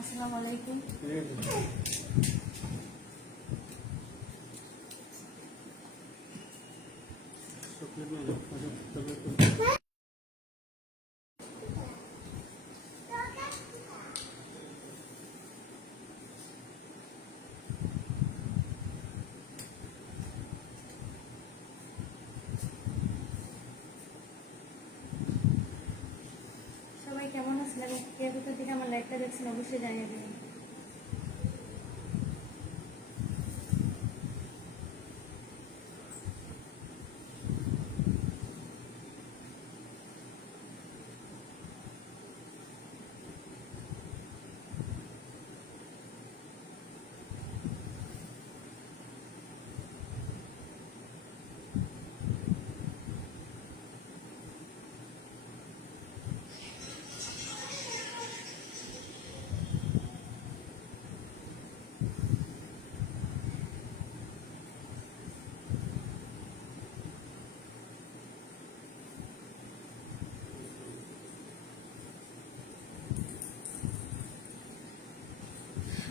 আসসালামু আলাইকুম। সবাই কেমন আছেন এবং কে কোথা থেকে আমার লাইভটা দেখছেন অবশ্যই জানিয়ে দেবেন।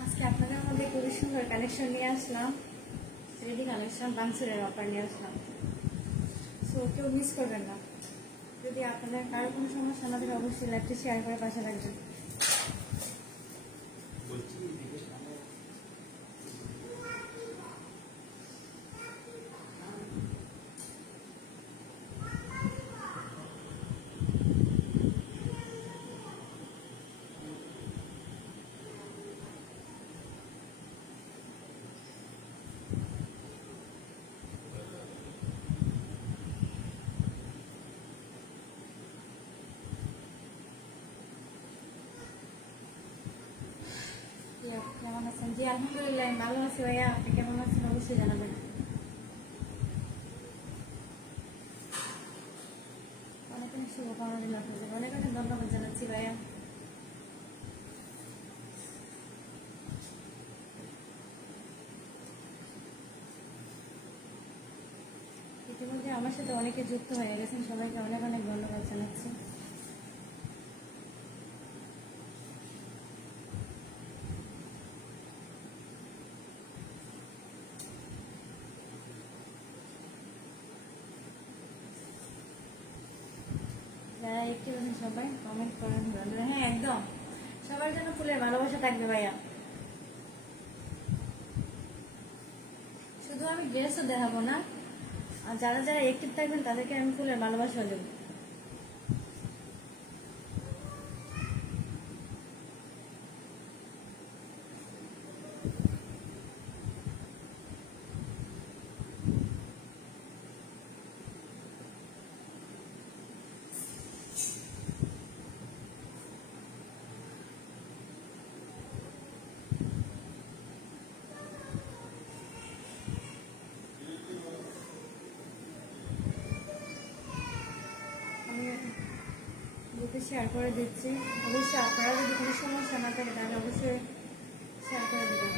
আজকে আপনাদের মধ্যে খুবই সুন্দর কালেকশন নিয়ে আসলাম, রেডি কালেকশন বাংসুরের অফার নিয়ে আসলাম। সো কেউ মিস করবেন না। যদি আপনাদের কারো কোনো সমস্যা আমাদের অবশ্যই লাইভটি শেয়ার করে পাশে রাখবেন। কেমন আছেন? জি আলহামদুলিল্লাহ আমি ভালো আছি ভাইয়া, আপনি কেমন আছেন অবশ্যই জানাবেন। অনেক অনেক শুভকামনা দিন আপনাদের, অনেক অনেক ধন্যবাদ জানাচ্ছি ভাইয়া। ইতিমধ্যে আমার সাথে অনেকে যুক্ত হয়ে গেছেন, সবাইকে অনেক অনেক ধন্যবাদ জানাচ্ছি। যারা একটু সবাই কমেন্ট করেন, হ্যাঁ একদম সবার জন্য ফুলের ভালোবাসা থাকবে ভাইয়া। শুধু আমি ড্রেসও দেখাবো না, আর যারা যারা অ্যাক্টিভ থাকবেন তাদেরকে আমি ফুলের ভালোবাসা দেবো। গ্রুপে শেয়ার করে দিচ্ছি, অবশ্যই আপনারা যদি কোনো সমস্যা না থাকে তাহলে অবশ্যই শেয়ার করে দেবেন।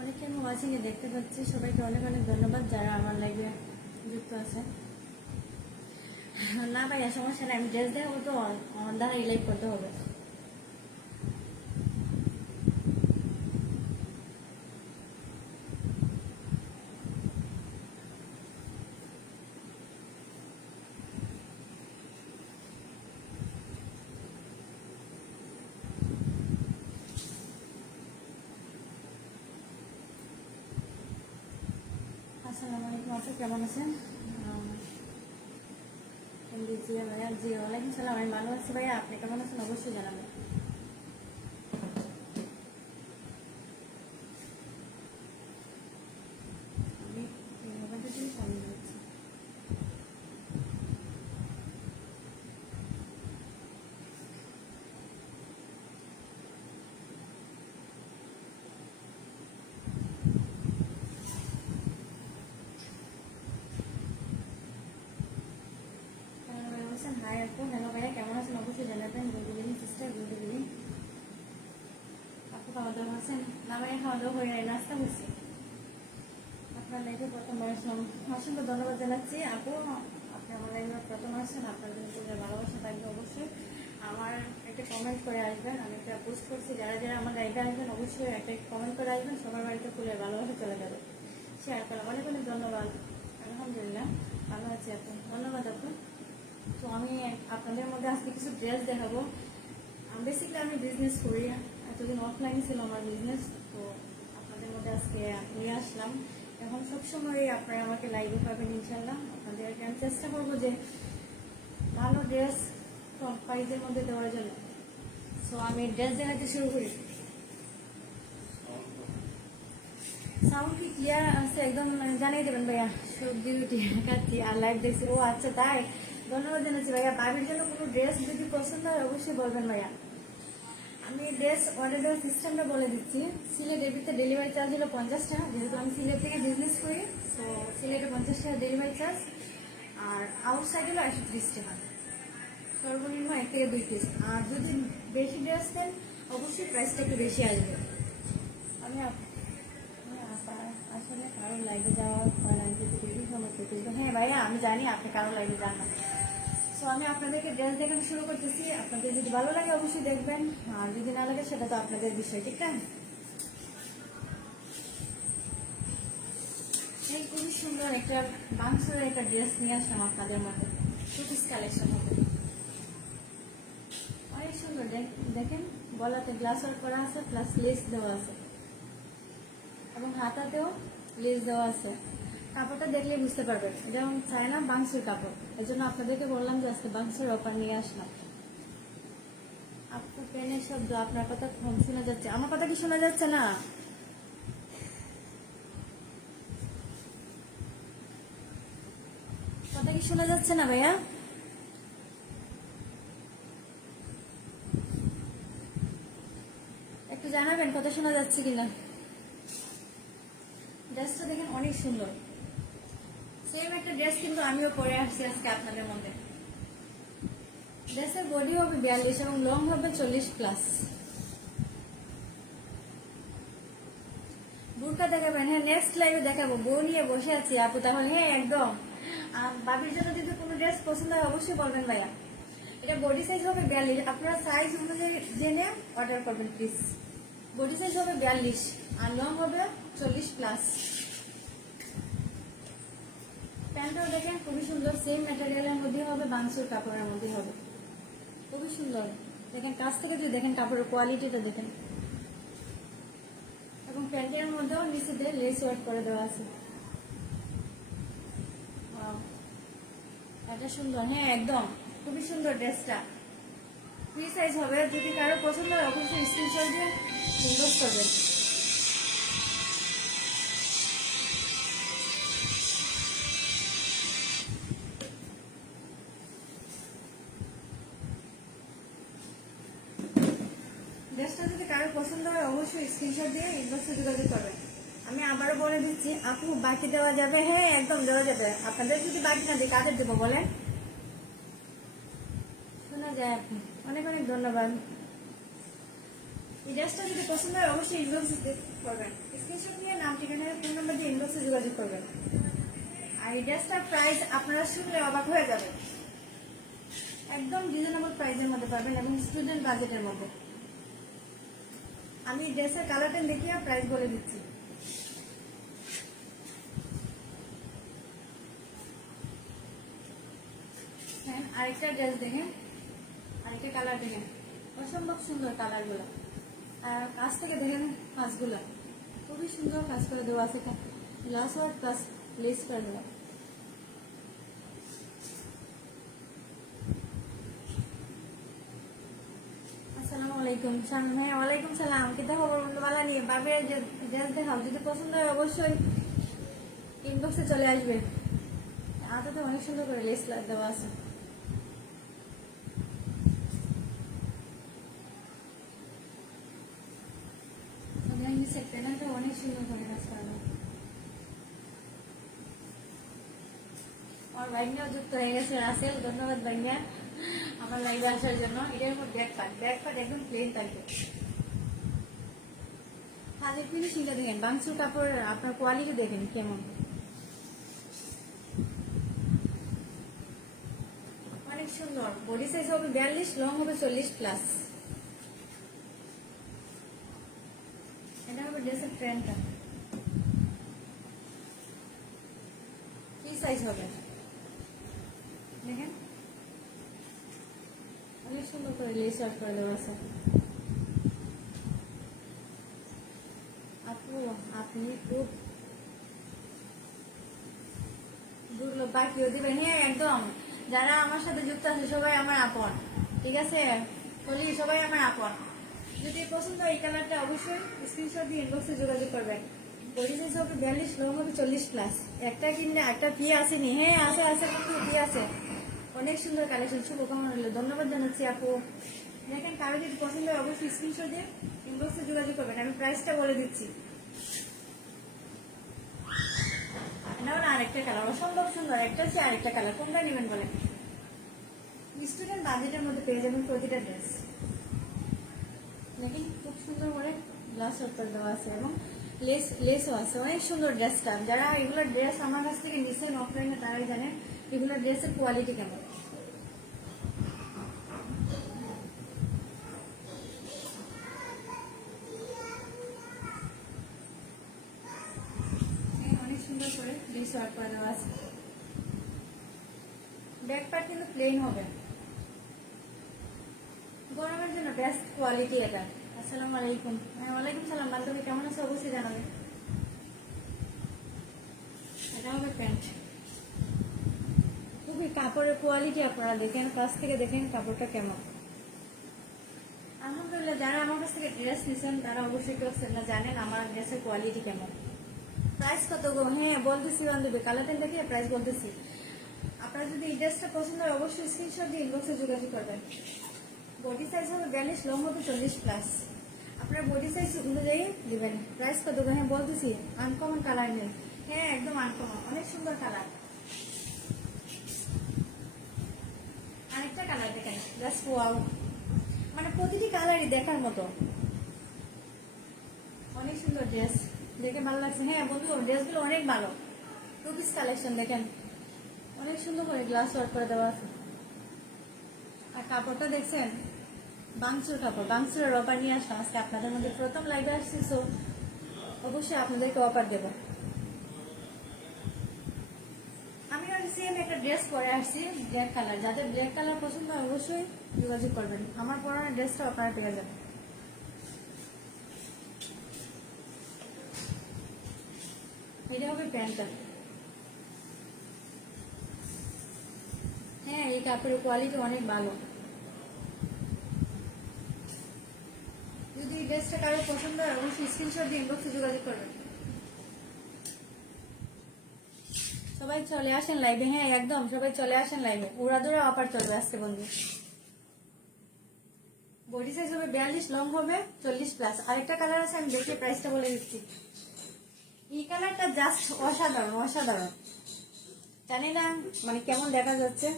অনেকে আমি ওয়াচিংয়ে দেখতে পাচ্ছি, সবাইকে অনেক অনেক ধন্যবাদ যারা আমার লাইভে যুক্ত আছে। না ভাইয়া সমস্যা নেই, আমি ড্রেস দেখাবো তো আমার দ্বারা লাইভ করতে হবে। আসসালামু আলাইকুম, আপনি কেমন আছেন? জিয়া ভাইয়া, জি ওয়ালাইকুম সালাম, আমি ভালো আছি ভাইয়া, আপনি কেমন আছেন অবশ্যই জানাবেন। আমি মোবাইলটা দিয়ে সামনে যাচ্ছি। দেখছেন নামে খাওয়া দাওয়া হয়ে নাস্তা হচ্ছে। আপনার লাইফে প্রথমবার আসলাম, অসংখ্য ধন্যবাদ জানাচ্ছি আপু। আপনি আমার লাইফে প্রথম আসছেন, আপনার জন্য ভালোবাসা থাকবে অবশ্যই। আমার একটা কমেন্ট করে আসবেন, আমি একটা পোস্ট করছি, যারা যারা আমার লাইভে আসবেন অবশ্যই একটা কমেন্ট করে আসবেন, সবার বাড়িতে খুলে ভালোবাসা চলে যাবে। শেয়ার করলাম, অনেক অনেক ধন্যবাদ। আলহামদুলিল্লাহ ভালো আছি আপু, ধন্যবাদ আপু। তো আমি আপনাদের মধ্যে আজকে কিছু ড্রেস দেখাবো। বেসিক্যালি আমি বিজনেস করি, এতদিন অফলাইন ছিল আমার বিজনেস, তো আপনাদের মধ্যে আজকে নিয়ে আসলাম। এখন সবসময় আপনারা আমাকে লাইভে পাবেন ইনশাল্লাহ। আপনাদেরকে আমি চেষ্টা করবো যে ভালো ড্রেস কম প্রাইসের মধ্যে দেওয়ার জন্য। সো আমি ড্রেস দেখাতে শুরু করি। সাউন্ড কি ক্লিয়ার আছে? একদম জানিয়ে দেবেন ভাইয়া। সবজি দেখাচ্ছি আর লাইভ দেখছি। ও আচ্ছা তাই, ধন্যবাদ জানাচ্ছি ভাইয়া। বাবির জন্য কোনো ড্রেস যদি পছন্দ হয় অবশ্যই বলবেন ভাইয়া। আমি ড্রেস অর্ডার দেওয়ার সিস্টেমটা বলে দিচ্ছি। সিলেট এবিতে ডেলিভারি চার্জ হলো 50 টাকা, যেহেতু আমি সিলেট থেকে বিজনেস করি। তো সিলেটে 50 টাকা ডেলিভারি চার্জ, আর আউটসাইড হলো 130 টাকা, সর্বনিম্ন 1 থেকে 2 পিস। আর যদি বেশি ড্রেস দেন অবশ্যই প্রাইসটা একটু বেশি আসবে। আমি আসলে কারো লাইভে যাওয়া হয় না, যদি বেশি সময় পেতে। হ্যাঁ ভাইয়া আমি জানি আপনি কারো লাইভে যান না। সো আমি আপনাদেরকে ড্রেস দেখানো শুরু করতেছি। আপনাদের যদি ভালো লাগে অবশ্যই দেখবেন, আর যদি না লাগে সেটা তো আপনাদের বিষয়, ঠিক না? এই খুবই সুন্দর একটা বাংসুর একটা ড্রেস নিয়ে আসলাম আপনাদের মধ্যে, টু পিস কালেকশন হবে, অনেক সুন্দর। দেখেন গলাতে গ্লাস ওয়ার্ক করা আছে, প্লাস লেস দেওয়া আছে, এবং হাতাতেও লেস দেওয়া আছে। কাপড়টা দেখলে বুঝতে পারবেন এটা চায়না বাংসুর কাপড়। এই জন্য আপনাদেরকে বললাম যে আজকে বাংসুর অফার নিয়ে আসলাম। আপু পেনের শব্দ, আপনার কথা কম শোনা যাচ্ছে। আমার কথা কি শোনা যাচ্ছে না? কথা কি শোনা যাচ্ছে না ভাইয়া? একটু জানাবেন কথা শোনা যাচ্ছে কিনা। ড্রেসটা দেখেন অনেক সুন্দর, সেম একটা ড্রেস কিন্তু আমিও পরে আসছি আজকে আপনাদের মধ্যে। ড্রেসের বডি হবে 42 এবং লং হবে 40+। বুরকা দেখাবেন? হ্যাঁ নেক্সট লাইভে দেখাবো। বউ নিয়ে বসে আছি আপু, তাহলে হ্যাঁ একদম। বাবির জন্য যদি কোনো ড্রেস পছন্দ হয় অবশ্যই বলবেন ভাইয়া। এটা বডি সাইজ হবে 42, আপনারা সাইজ অনুযায়ী জেনে অর্ডার করবেন প্লিজ। বডি সাইজ হবে 42 আর লং হবে 40+। প্যান্টটাও দেখেন খুবই সুন্দর, সেম ম্যাটেরিয়ালের মধ্যে হবে, বাংসুর কাপড়ের মধ্যে হবে, খুবই সুন্দর। দেখেন কাছ থেকে যদি দেখেন কাপড়ের কোয়ালিটিটা দেখেন, এবং প্যান্টের মধ্যেও নিচে দিয়ে লেস ওয়ার্ক করে দেওয়া আছে। এটা সুন্দর, হ্যাঁ একদম খুবই সুন্দর। ড্রেসটা ফ্রি সাইজ হবে, যদি কারো পছন্দ হয় অবশ্যই স্ক্রিনশট দিয়ে ইনবক্স করবেন। ড্রেসটা যদি কারো পছন্দ হয় অবশ্যই স্ক্রিনশট দিয়ে ইনবক্সে যোগাযোগ করবেন। আমি আবারও বলে দিচ্ছি আপু, বাকি দেওয়া যাবে? হ্যাঁ একদম দেওয়া যাবে। আপনাদের যদি বাকি না দিই কাদের দেবো বলেন? শোনা যায় আপনি, অনেক অনেক ধন্যবাদ। এই ড্রেসটা যদি পছন্দ হয় অবশ্যই ইনবক্সে করবেন, স্ক্রিনশট নিয়ে নাম ঠিকানা ফোন নাম্বার দিয়ে ইনবক্সে যোগাযোগ করবেন। আর এই ড্রেসটার প্রাইস আপনারা শুনলে অবাক হয়ে যাবেন, একদম রিজনেবল প্রাইসের মধ্যে পাবেন এবং স্টুডেন্ট বাজেটের মধ্যে। আমি ড্রেসের কালারটা দেখিয়ে প্রাইস বলে দিচ্ছি। হ্যাঁ আরেকটা ড্রেস দেখেন, আরেকটা কালার দেখেন, অসম্ভব সুন্দর কালারগুলো। আর কাছ থেকে দেখেন কাজগুলো খুবই সুন্দর, কাজ করে দেওয়া আছে, গ্লাস ওয়ার্ক প্লাস লেস করে দেওয়া। আসসালামু আলাইকুম শামিম ভাই। ওয়ালাইকুম সালাম। কি খবর বন্ধুমালা নিয়ে? বাবির ড্রেস দেখাও, যদি পছন্দ হয় অবশ্যই ইনবক্সে চলে আসবে। হাতাতে অনেক সুন্দর করে লেস দেওয়া আছে। প্যানেলটা অনেক সুন্দর করে কাজ করানো। আমার ভাইনিয়াও যুক্ত হয়ে গেছে, রাসেল, ধন্যবাদ ভাইনিয়া আমার লাইভে আসার জন্য। এটার উপর ব্যাক পার্ট একদম প্লেন থাকবে, কাজের ফিনিশিংটা দেখেন, বাংসুর কাপড় আপনার কোয়ালিটি দেখেন কেমন, অনেক সুন্দর। বডি সাইজ হবে 42, লং হবে 40+। এটা হবে ড্রেসের প্যান্টটা, কি সাইজ হবে দেখেন, অনেক সুন্দর করে লেস ওয়ার্ক করে দেওয়া আছে। আপনি খুব দুর্লভ বাকিও দিবেন। হ্যাঁ একদম, যারা আমার সাথে যুক্ত আছে সবাই আমার আপন, ঠিক আছে, বলি সবাই আমার আপন। যদি পছন্দ হয় এই কালারটা অবশ্যই স্ক্রিনশট দিয়ে ইনবক্সে যোগাযোগ করবেন। বডি সাইজ হবে 42, লং হবে 40+। একটা কিনলে একটা ফি আসেনি, হ্যাঁ আছে আছে কিন্তু ফি আছে। অনেক সুন্দর কালেকশন, শুভকামনা রইল, ধন্যবাদ জানাচ্ছি আপু। দেখেন কারো যদি পছন্দ হয় অবশ্যই স্ক্রিনশট দিয়ে ইনবক্সে যোগাযোগ করবেন। আমি প্রাইসটা বলে দিচ্ছি। এটাও না আরেকটা কালার, অসম্ভব সুন্দর, একটা হচ্ছে আরেকটা কালার, কোনটা নেবেন বলেন? স্টুডেন্ট বাজেটের মধ্যে পেয়ে যাবেন প্রতিটা ড্রেস। দেখেন খুব সুন্দর করে গ্লাস ওপর দেওয়া আছে এবং লেসও আছে, অনেক সুন্দর ড্রেসটা। যারা এগুলো ড্রেস আমার কাছ থেকে নিচ্ছেন অফলাইনে তারাই জানেন এগুলো ড্রেসের কোয়ালিটি কেমন। অনেক সুন্দর করে লেস ওয়ার্ক করে দেওয়া আছে। ব্যাক পার্ট কিন্তু প্লেন হবে, গরমের জন্য বেস্ট কোয়ালিটি এটা। আসসালামু আলাইকুম। ওয়ালাইকুম সালাম বান্ধবী, কেমন আছো অবশ্যই জানাবে। এটা হবে প্যান্ট, খুবই কাপড়ের কোয়ালিটি আপনারা দেখেন, কাছ থেকে দেখেন কাপড়টা কেমন। আলহামদুলিল্লাহ, যারা আমার কাছ থেকে ড্রেস নিচ্ছেন তারা অবশ্যই কেউ না জানেন আমার ড্রেসের কোয়ালিটি কেমন। প্রাইস কত গো? হ্যাঁ বলতেছি বান্ধবী, কালারটা দেখে প্রাইস বলতেছি। আপনারা যদি এই ড্রেসটা পছন্দ হয় অবশ্যই স্ক্রিনশট দিয়ে ইনবক্সে যোগাযোগ করবেন। বডি সাইজ হবে 42, লং হবে 40+। আপনার বডি সাইজ অনুযায়ী দিবেন। প্রাইস কত? হ্যাঁ বলতেছি, আনকমন কালার নেই, হ্যাঁ একদম আনকমন, অনেক সুন্দর কালার। আরেকটা কালার দেখেন, জাস্ট ওয়াও, মানে প্রতিটি কালারই দেখার মতো, অনেক সুন্দর ড্রেস, দেখে ভালো লাগছে। হ্যাঁ বন্ধু ড্রেসগুলো অনেক ভালো, টু পিস কালেকশন দেখেন, অনেক সুন্দর করে গ্লাস ওয়ার্ক করে দেওয়া আছে। আর কাপড়টা দেখছেন, বাংসুর কাপড়, বাংসুরের অফার নিয়ে আসলাম আজকে আপনাদের মধ্যে, প্রথম লাইভে আসছি, সো অবশ্যই আপনাদেরকে অফার দেবো। আমি সেম একটা ড্রেস পরে আসছি ব্ল্যাক কালার, যাদের ব্ল্যাক কালার পছন্দ হয় অবশ্যই যোগাযোগ করবেন, আমার পরানো ড্রেসটা আপনারা পেয়ে যাবেন। এটা হবে প্যান্টটা, হ্যাঁ এই কাপড়ের কোয়ালিটি অনেক ভালো। যদি এই ড্রেসটা কারো পছন্দ হয় অবশ্যই স্ক্রিনশট দিয়ে ইনবক্সে যোগাযোগ করবেন। সবাই চলে আসেন লাইভে, হ্যাঁ একদম সবাই চলে আসেন লাইভে, উড়াদুরা অফার চলবে আজকে বন্ধু। বডি সাইজ হবে 42, লং হবে 40+। আরেকটা কালার আছে, আমি দেখে প্রাইসটা বলে দিচ্ছি। এই কালারটা জাস্ট অসাধারণ, অসাধারণ, জানি না মানে কেমন দেখা যাচ্ছে,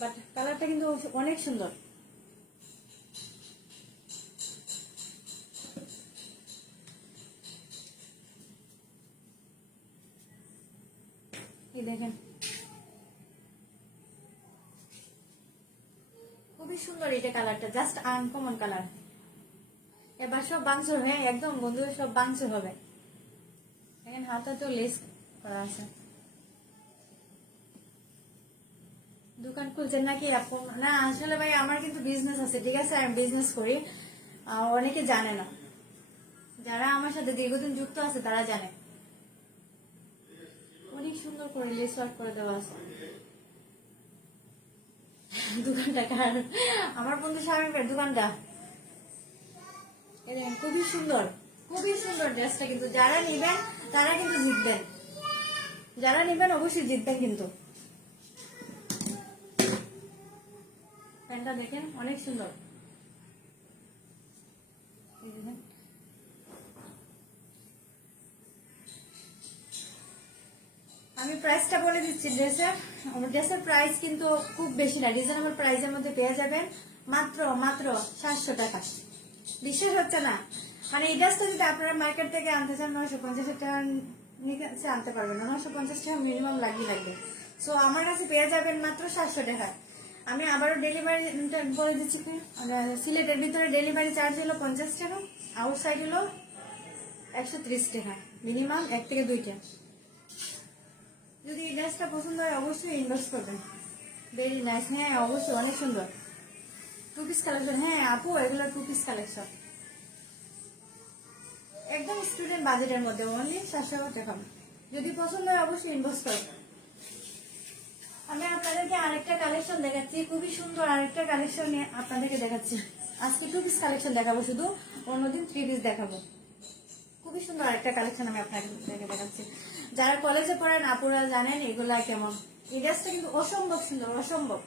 বাট কালারটা কিন্তু অনেক সুন্দর। এই দেখেন খুবই সুন্দর, এটা কালারটা জাস্ট আনকমন কালার। এবার সব বাংসুর, হ্যাঁ একদম বন্ধু সব বাংসুর হবে। দেখেন হাতে তো লেস করা আছে। দোকান খুলছেন নাকি আপন? না আসলে ভাই আমার কিন্তু বিজনেস আছে, ঠিক আছে, আমি বিজনেস করি, অনেকে জানে না, যারা আমার সাথে দীর্ঘদিন যুক্ত আছে তারা জানে। অনেক সুন্দর করে লেস ওয়ার্ক করে দেওয়া আছে। দোকানটা কার? আমার বন্ধু শামিমের দোকানটা। খুবই সুন্দর, খুবই সুন্দর ড্রেসটা, কিন্তু যারা নিবেন তারা কিন্তু জিতবেন, যারা নিবেন অবশ্যই জিতবেন কিন্তু। প্যান্টটা দেখেন অনেক সুন্দর, আমি প্রাইসটা বলে দিচ্ছি ড্রেসের। ড্রেসের প্রাইস কিন্তু খুব বেশি না, রিজনেবল প্রাইসের মধ্যে পেয়ে যাবেন, মাত্র মাত্র 700 টাকা। বিশ্বাস হচ্ছে না? মানে এই ড্রেসটা যদি আপনারা মার্কেট থেকে আনতে চান 950 টাকা নিচে আনতে পারবেন না, 950 টাকা মিনিমাম লাগবে। সো আমার কাছে পেয়ে যাবেন মাত্র 700 টাকায়। আমি আবারও ডেলিভারি বলে দিচ্ছি, সিলেটের ভিতরে ডেলিভারি চার্জ হলো 50 টাকা, আউটসাইড হলো 130 টাকা, মিনিমাম 1 থেকে 2টা। যদি এই ড্রেসটা পছন্দ হয় অবশ্যই ইনবক্স করবেন। ভেরি নাইস, হ্যাঁ অবশ্যই অনেক সুন্দর। 2 পিস কালেকশন, হ্যাঁ আপু এগুলো 2 পিস কালেকশন, একদম স্টুডেন্ট বাজেটের মধ্যে, অনলি 700 টাকা। যদি পছন্দ হয় অবশ্যই ইনবক্স করবেন। আমি আপনাদেরকে আরেকটা কালেকশন দেখাচ্ছি, খুবই সুন্দর আরেকটা কালেকশন নিয়ে আপনাদেরকে দেখাচ্ছি। আজকে 2 পিস কালেকশন দেখাবো শুধু, অন্যদিন 3 পিস দেখাবো। খুবই সুন্দর আরেকটা কালেকশন আমি আপনাদেরকে দেখাচ্ছি। যারা কলেজে পড়েন আপুরা জানেন এগুলা কেমন। এই ড্রেসটা কিন্তু অসম্ভব সুন্দর, অসম্ভব।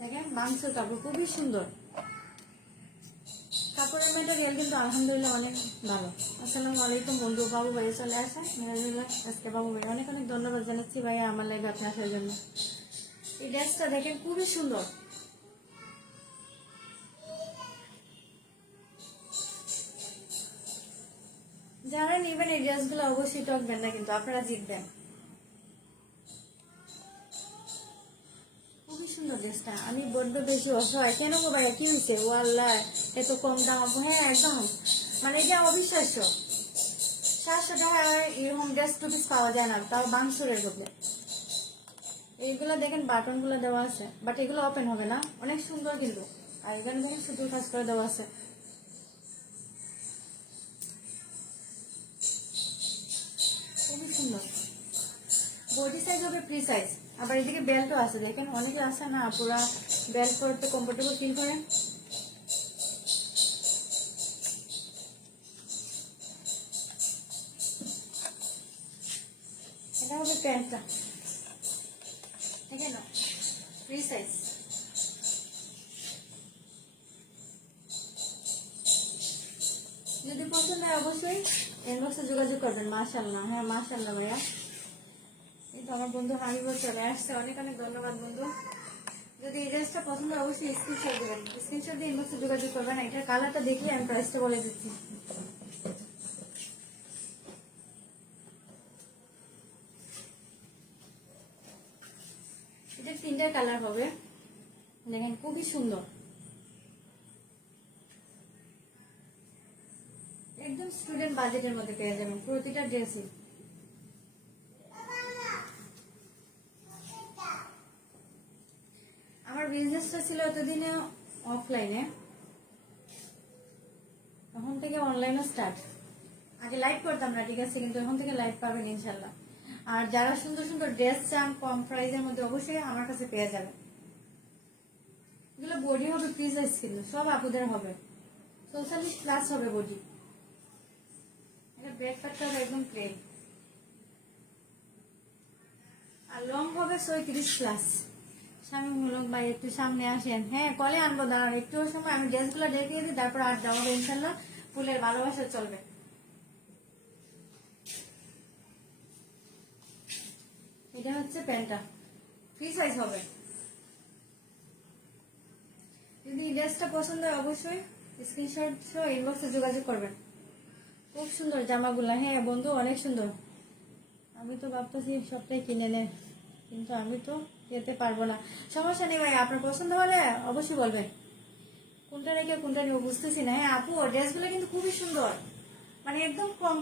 দেখেন মাংসের কাপড় খুবই সুন্দর, কাপড়ের ম্যাটেরিয়াল কিন্তু আলহামদুলিল্লাহ অনেক ভালো। আসসালামু আলাইকুম বন্ধু, বাবু ভাই চলে আসে মেরাজুল্লাহ। আজকে বাবু ভাই অনেক অনেক ধন্যবাদ জানাচ্ছি ভাইয়া আমার লাইভে আপনি আসার জন্য। এই ড্রেসটা দেখেন খুবই সুন্দর। যারা নেবেন এই ড্রেসগুলো অবশ্যই টকবেন না, কিন্তু আপনারা জিতবেন। খুবই সুন্দর ড্রেসটা। আমি বড্ড বেশি অসহায়, কেন গো ভাইয়া কি হয়েছে? ও আল্লাহ এত কম দাম আপু, হ্যাঁ একদম মানে এটা অবিশ্বাস্য। 700 টাকায় এরকম ড্রেস 2 পিস পাওয়া যায় না, তাও বাংসুরের মধ্যে। এইগুলো দেখেন বাটন গুলো দেওয়া আছে, বাট এগুলো ওপেন হবে না, অনেক সুন্দর কিন্তু। আর এখানে দেখেন সুতোর কাজ করে দেওয়া আছে, খুবই সুন্দর। বডি সাইজ হবে ফ্রি সাইজ, আবার এদিকে বেল্টও আছে। দেখেন অনেকে আছে না পুরা বেল্ট পরতে কমফোর্টেবল ফিল করেন। এটা হবে প্যান্টটা, দেখেন ফ্রি সাইজ। যদি পছন্দ হয় অবশ্যই ইনবক্সে যোগাযোগ করবেন। মাশাআল্লাহ, হ্যাঁ মাশাআল্লাহ ভাইয়া। এই তো আমার বন্ধু হাবিবুর চলে আসছে, অনেক অনেক ধন্যবাদ বন্ধু। যদি এই ড্রেসটা পছন্দ হয় অবশ্যই স্ক্রিনশট দেবেন, স্ক্রিনশট দিয়ে ইনবক্সে যোগাযোগ করবেন। এটার কালারটা দেখলে আমি প্রাইসটা বলে দিচ্ছি। এটা 3টা কালার হবে, দেখেন খুবই সুন্দর, একদম স্টুডেন্ট বাজেটের মধ্যে পেয়ে যাবেন প্রতিটা ড্রেসই। আমার বিজনেসটা ছিল এতদিনে অফলাইনে, তখন থেকে অনলাইনে স্টার্ট। আগে লাইভ করতাম না, ঠিক আছে, কিন্তু এখন থেকে লাইভ পাবেন ইনশাল্লাহ। আর যারা সুন্দর সুন্দর ড্রেস চান কম প্রাইসের মধ্যে অবশ্যই আমার কাছে পেয়ে যাবেন। এগুলো বডি হবে ফ্রি সাইজ, কিন্তু সব আপুদের হবে, 44+ হবে বডি। এটা ব্রেক পাটটা হবে একদম প্লেন, আর লং হবে 36+। স্বামী মূলক ভাই একটু সামনে আসেন, হ্যাঁ কলে আনবো, দাঁড়ান একটু সময় আমি ড্রেসগুলো দেখিয়ে দিই, তারপর আর দেওয়া হবে ইনশাল্লাহ। ফুলের ভালোবাসা চলবে। এটা হচ্ছে প্যান্টটা, ফ্রি সাইজ হবে। যদি এই ড্রেসটা পছন্দ হয় অবশ্যই স্ক্রিনশট সহ ইনবক্সে যোগাযোগ করবেন। খুব সুন্দর জামাগুলা, হ্যাঁ বন্ধু অনেক সুন্দর। আমি তো ভাবতেছি সবটাই কিনে নেন, কিন্তু আমি তো যেতে পারবো না। সমস্যা নেই ভাই, আপনার পছন্দ হলে অবশ্যই বলবেন। কোনটা রেখে কোনটা নিয়ে বুঝতেছি না। হ্যাঁ আপু ড্রেসগুলো কিন্তু খুবই সুন্দর, মানে একদম কম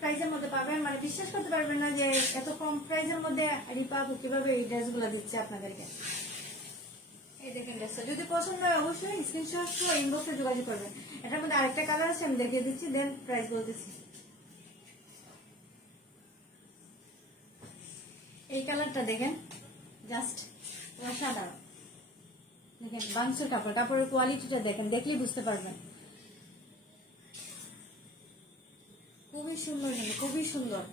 প্রাইসের মধ্যে পাবেন, মানে বিশ্বাস করতে পারবেন না যে এত কম প্রাইসের মধ্যে রিপা আপু কিভাবে এই ড্রেসগুলো দিচ্ছে আপনাদেরকে। এই দেখেন ড্রেসটা যদি পছন্দ হয় অবশ্যই স্ক্রিনশট সহ ইনবক্সে যোগাযোগ করবেন। এটার মধ্যে আরেকটা কালার আছে, আমি দেখিয়ে দিচ্ছি, দেন প্রাইস বলতেছি। এই কালারটা দেখেন, জাস্ট অসাধারণ। দেখেন বাংসুর কাপড়, কাপড়ের কোয়ালিটিটা দেখেন, দেখলেই বুঝতে পারবেন। খুবই সুন্দর, কিন্তু খুবই সুন্দর।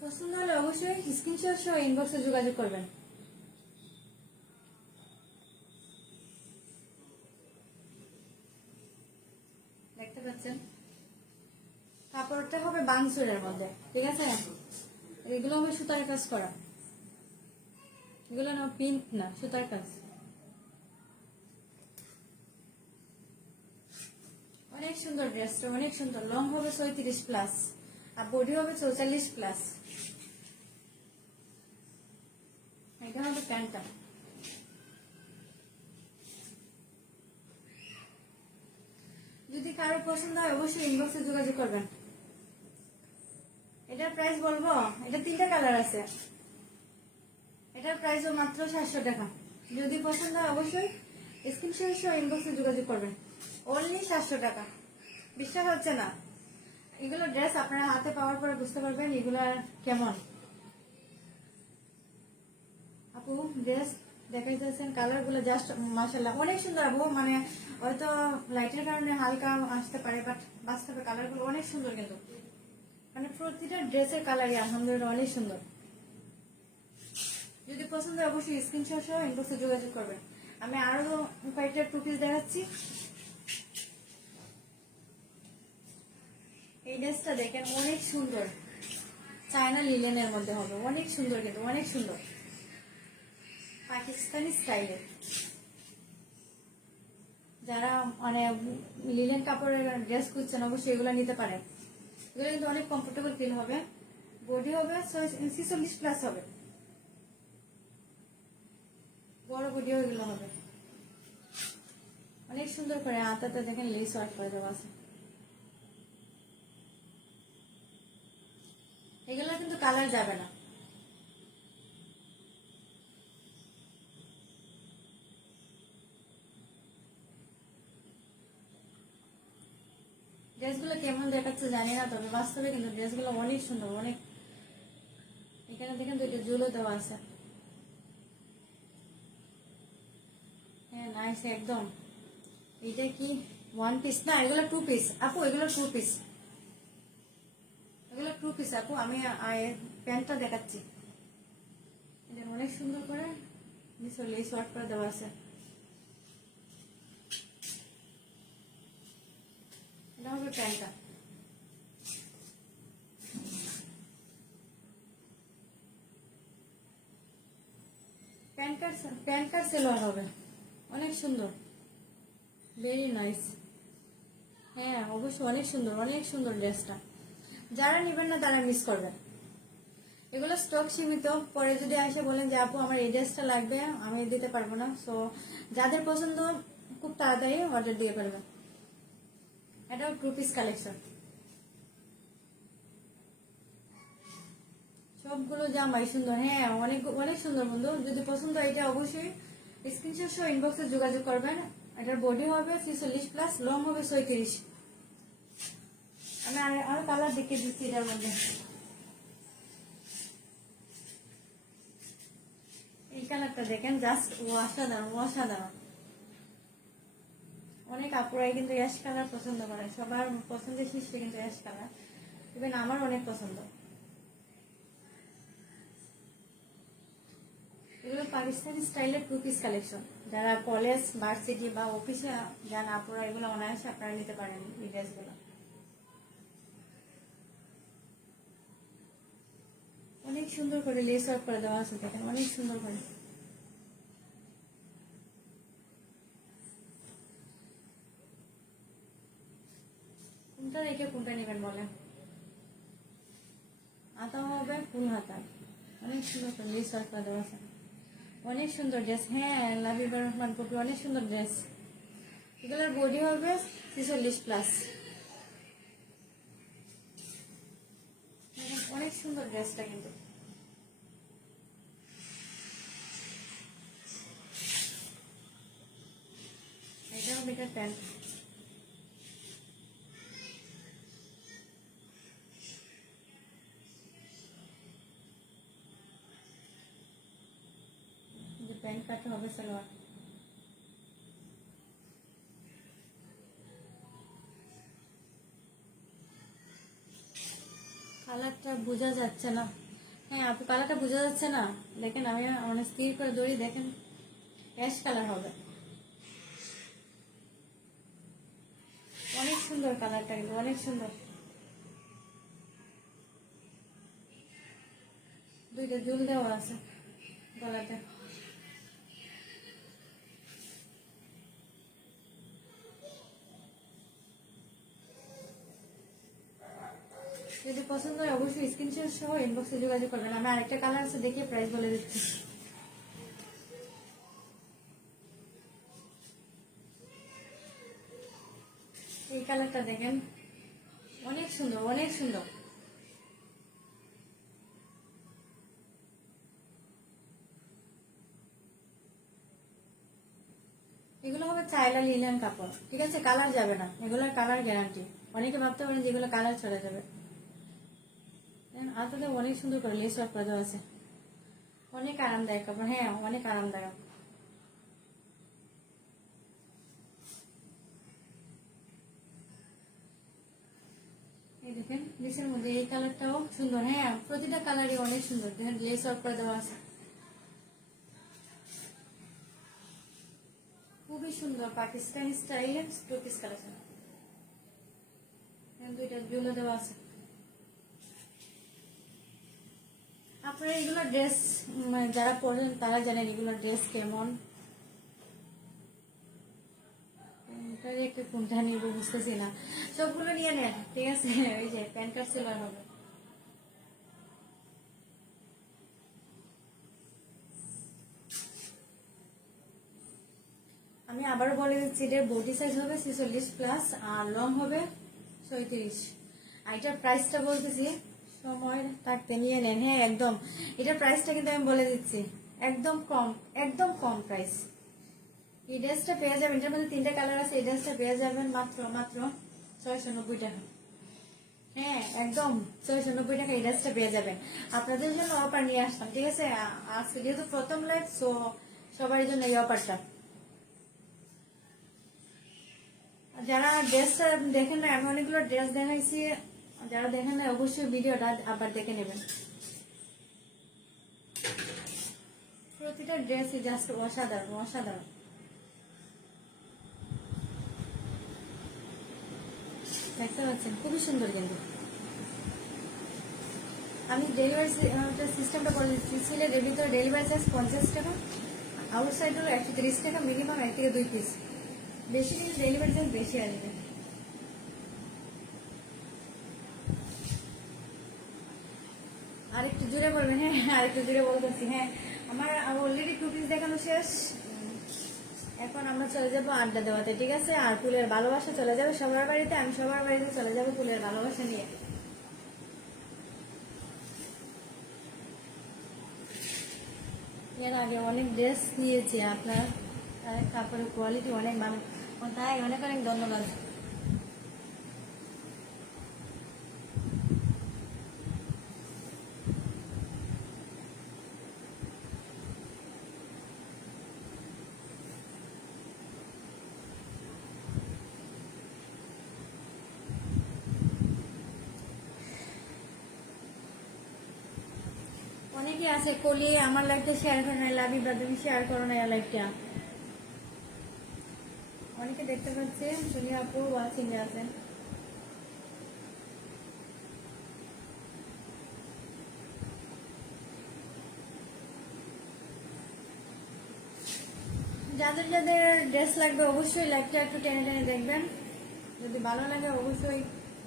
পছন্দ হলে অবশ্যই স্ক্রিনশট সহ ইনবক্সে যোগাযোগ করবেন। দেখতে পাচ্ছেন কাপড়টা হবে বাংসুরের মধ্যে, ঠিক আছে। এগুলো হবে সুতার কাজ করা, এগুলো না প্রিন্ট না, সুতার কাজ। অনেক সুন্দর ড্রেসটা, অনেক সুন্দর। লং হবে 36+, আর বডি হবে 44+। এটা হবে প্যান্টটা। যদি কারো পছন্দ হয় অবশ্যই ইনবক্সে যোগাযোগ করবেন। এটার প্রাইস বলবো, এটা 3টা কালার আছে, এটার প্রাইসও মাত্র 700 টাকা। যদি পছন্দ হয় অবশ্যই স্ক্রিনশট সহ ইনবক্সে যোগাযোগ করবেন। অনলি 700 টাকা। বিশ্বাস হচ্ছে না? এগুলো ড্রেস আপনারা হাতে পাওয়ার পরে বুঝতে পারবেন এগুলা কেমন। আপু ড্রেস দেখাই যাচ্ছেন, কালার গুলো জাস্ট মাশাআল্লাহ অনেক সুন্দর আপু। মানে হয়তো লাইটের কারণে হালকা আসতে পারে, বাট বাস্তবে কালার গুলো অনেক সুন্দর, কিন্তু মানে প্রতিটা ড্রেসের কালারই আলহামদুলিল্লাহ অনেক সুন্দর। যদি পছন্দ হয় অবশ্যই স্ক্রিনশট সহ ইনবক্সে যোগাযোগ করবেন। আমি আরো কয়েকটা 2 পিস দেখাচ্ছি। এই ড্রেসটা দেখেন অনেক সুন্দর, চায়না লিলেনের মধ্যে হবে, অনেক সুন্দর, কিন্তু অনেক সুন্দর, পাকিস্তানি স্টাইলের। যারা মানে লিলেন কাপড়ের ড্রেস খুঁজছেন অবশ্যই এগুলো নিতে পারেন। এগুলো কিন্তু অনেক কমফোর্টেবল ফিল হবে। বডি হবে 46+ হবে, বড় বডিও এগুলো হবে। অনেক সুন্দর করে হাতাতে দেখেন লেস ওয়ার্ক করে দেওয়া আছে। এগুলো কিন্তু কালার যাবে না। ড্রেসগুলো কেমন দেখাচ্ছে জানি না, তবে বাস্তবে কিন্তু ড্রেসগুলো অনেক সুন্দর, অনেক। এখানে দেখেন 2টা জুলও দেওয়া আছে। হ্যাঁ নাইস একদম। এটা কি 1 পিস না, এগুলো 2 পিস আপু, এগুলো 2 পিস, এগুলো 2 পিস আপু। আমি প্যান্টটা দেখাচ্ছি, এটা অনেক সুন্দর করে নিচে লেস ওয়ার্ক করে দেওয়া আছে। এটা হবে প্যান্টটা। প্যান্ট কাট সেলোয়ার হবে, অনেক সুন্দর, ভেরি নাইস। হ্যাঁ অবশ্যই অনেক সুন্দর, অনেক সুন্দর ড্রেসটা। যারা নেবেন না তারা মিস করবেন। এগুলো স্টক সীমিত, পরে যদি এসে বলেন যে আপু আমার এই ড্রেসটা লাগবে, আমি দিতে পারবো না। সো যাদের পছন্দ খুব তাড়াতাড়ি অর্ডার দিয়ে ফেলবেন। এটাও 2 পিস কালেকশন, সবগুলো জামাই সুন্দর। হ্যাঁ অনেক অনেক সুন্দর বন্ধু। যদি পছন্দ হয় এটা অবশ্যই স্ক্রিনশট সহ ইনবক্সে যোগাযোগ করবেন। এটার বডি হবে 46+, লং হবে 36। আমি আরো কালার দেখিয়ে দিচ্ছি এটার মধ্যে। এই কালারটা দেখেন, জাস্ট অসাধারণ, অসাধারণ। অনেক আপুরাই কিন্তু অ্যাশ কালার পছন্দ করে, সবার পছন্দের শীর্ষে কিন্তু অ্যাশ কালার। ইভেন আমার অনেক পছন্দ। এগুলো পাকিস্তানি স্টাইলের 2 পিস কালেকশন। যারা কলেজ, ভার্সিটি বা অফিসে যান আপুরা, এগুলো অনায়াসে আপনারা নিতে পারেন এই ড্রেসগুলো। অনেক সুন্দর করে লেস ওয়ার্ক করে দেওয়া আছে, দেখেন অনেক সুন্দর করে। কোনটা রেখে কোনটা নেবেন বলেন? হাতা হবে ফুল হাতা, অনেক সুন্দর করে লেস ওয়ার্ক করে দেওয়া আছে, অনেক সুন্দর ড্রেস। হ্যাঁ লাবিবা রহমান পপি, অনেক সুন্দর ড্রেস। এগুলোর বডি হবে 46+। অনেক সুন্দর ড্রেসটা কিন্তু। এটা হবে এটা প্যান্ট। প্যান্ট কাটা হবে সালোয়ার। কালারটা বোঝা যাচ্ছে না। হ্যাঁ আপু কালারটা বোঝা যাচ্ছে না, দেখেন আমি অনেক স্থির করে ধরি, দেখেন অ্যাশ কালার হবে, অনেক সুন্দর কালারটা কিন্তু, অনেক সুন্দর। দুইটা ঝুল দেওয়া আছে গলাতে। যদি পছন্দ হয় অবশ্যই স্ক্রিনশট সহ ইনবক্সে যোগাযোগ করবেন। আমি আরেকটা কালার আছে দেখে প্রাইস বলে দিচ্ছি। এই কালারটা দেখেন, অনেক সুন্দর, অনেক সুন্দর। এগুলো হবে চাইলা লিলেন কাপড়, ঠিক আছে? কালার যাবে না, এগুলোর কালার গ্যারান্টি। অনেকে ভাবতে পারেন যেগুলো কালার চলে যাবে। হাতাতে অনেক সুন্দর করে লেস ওয়ার্ক করা আছে, অনেক আরামদায়ক কাপড়। হ্যাঁ, অনেক আরামদায়ক। এই দেখেন নিচের মধ্যে এই কালারটাও সুন্দর। হ্যাঁ, প্রতিটা কালারই অনেক সুন্দর। দেখেন লেস ওয়ার্ক করে দেওয়া আছে, খুবই সুন্দর পাকিস্তানি স্টাইলে টু পিস কালেকশন। দুইটা জুলো দেওয়া আছে। আপনারা এগুলো ড্রেস যারা পরেন তারা জানেন এগুলো ড্রেস কেমন। একটু কোনটা নিব বুঝতেছি না, সবগুলো নিয়ে নেন, ঠিক আছে? ওই যে প্যান্ট কার্ড সেলার হবে। আমি আবারও বলে দিচ্ছি, এটার বডি সাইজ হবে 46+, আর লং হবে 36। আর এটার প্রাইসটা বলতেছি, সময় থাকতে নিয়ে নেন। হ্যাঁ, একদম এটার প্রাইসটা কিন্তু আমি বলে দিচ্ছি, একদম কম, একদম কম প্রাইস। এই ড্রেসটা পেয়ে যাবেন, এটার মধ্যে 3টা কালার আছে। এই ড্রেসটা পেয়ে যাবেন মাত্র মাত্র 690 টাকা। হ্যাঁ, একদম 690 টাকা এই ড্রেসটা পেয়ে যাবেন। আপনাদের জন্য অফার নিয়ে আসলাম, ঠিক আছে? আজকে যেহেতু প্রথম লাইভ, সো সবার জন্য এই অফারটা। যারা ড্রেসটা দেখেন না, আমি অনেকগুলো ড্রেস দেখাইছি, যারা দেখেন না অবশ্যই ভিডিওটা আবার দেখে নেবেন। প্রতিটা ড্রেসই জাস্ট অসাধারণ, অসাধারণ। দেখতে পাচ্ছেন খুবই সুন্দর। কিন্তু আমি ডেলিভারি সিস্টেমটা করে দিচ্ছি। সিলেটের ভিতরে ডেলিভারি চার্জ 50 টাকা, আউটসাইড হলো 130 টাকা, মিনিমাম 1 থেকে 2 পিস। বেশি নিলে ডেলিভারি চার্জ বেশি আসবে। আরেকটু জুড়ে বলবেন। হ্যাঁ, আরেকটু জুড়ে বলতেছি। হ্যাঁ, আমার অলরেডি 2 পিস দেখানো শেষ। এখন আমরা চলে যাবো আড্ডা দেওয়াতে, ঠিক আছে? আর ফুলের ভালোবাসা চলে যাবে সবার বাড়িতে, আমি সবার বাড়িতে চলে যাবো ফুলের ভালোবাসা নিয়ে। এর আগে অনেক ড্রেস নিয়েছি আপনার, কাপড়ের কোয়ালিটি অনেক ভালো, তাই অনেক অনেক ধন্যবাদ। অনেকে আছে কলি আমার লাইফটা শেয়ার করে নাই, লাভি বা তুমি শেয়ার করো না এই লাইফটা। অনেকে দেখতে পাচ্ছে, শুনি আপু ওয়াচিং আছেন। যাদের যাদের ড্রেস লাগবে অবশ্যই লাইভটা একটু টেনে টেনে দেখবেন। যদি ভালো লাগে অবশ্যই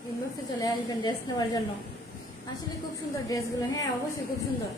ইনবক্সে চলে আসবেন ড্রেস নেওয়ার জন্য। আসলে খুব সুন্দর ড্রেসগুলো। হ্যাঁ, অবশ্যই খুব সুন্দর।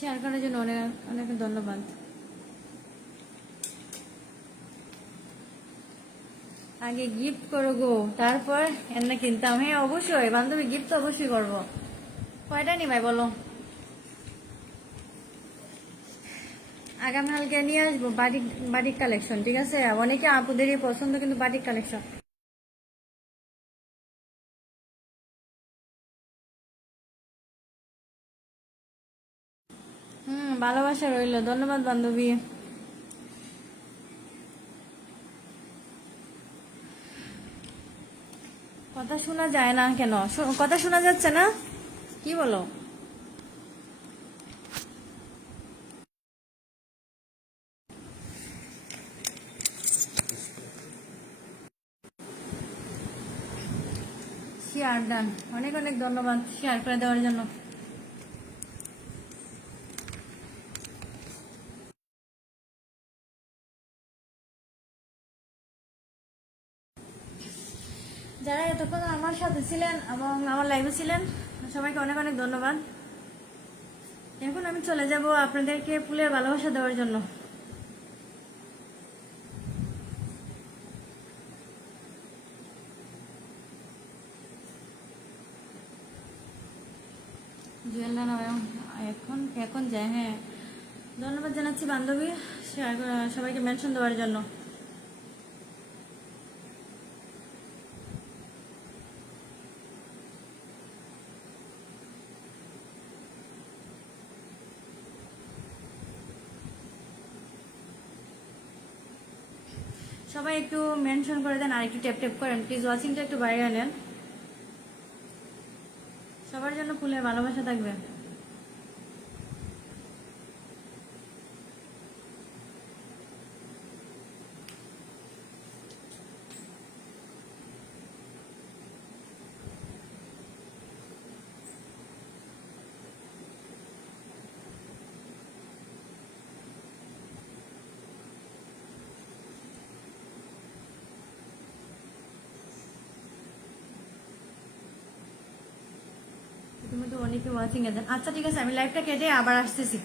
শেয়ার করার জন্য অনেক অনেক ধন্যবাদ। আগে গিফট করো গো, তারপর এনে কিনতাম। হ্যাঁ অবশ্যই বান্ধবী, গিফট তো অবশ্যই করবো। কয়টা নিবাই বলো? আগামীকালকে নিয়ে আসবো বাটিক বাটিক কালেকশন, ঠিক আছে? অনেকে আপুদেরই পছন্দ কিন্তু বাটিক কালেকশন। ভালোবাসা রইলো, ধন্যবাদ বান্ধবী। কথা শোনা যায় না কেন? কথা শোনা যাচ্ছে না, কি বলো? শেয়ার ডান, অনেক অনেক ধন্যবাদ শেয়ার করে দেওয়ার জন্য। যারা এতক্ষণ আমার সাথে ছিলেন এবং আমার লাইভে ছিলেন, সবাইকে অনেক অনেক ধন্যবাদ। এখন আমি চলে যাব আপনাদেরকে ফুলের ভালোবাসা দেওয়ার জন্য। জুয়েলার এখন এখন যায়, হ্যাঁ ধন্যবাদ জানাচ্ছি বান্ধবী সবাইকে মেনশন দেওয়ার জন্য। সবাই একটু মেনশন করে দেন আর একটু ট্যাপ ট্যাপ করেন প্লিজ, ওয়াচিংটা একটু বাইরে আনেন। সবার জন্য ফুলের ভালোবাসা থাকবে। তুমি তো অনেকে ওয়াচিং এ দেন। আচ্ছা ঠিক আছে, আমি লাইভটা কেটে আবার আসতেছি।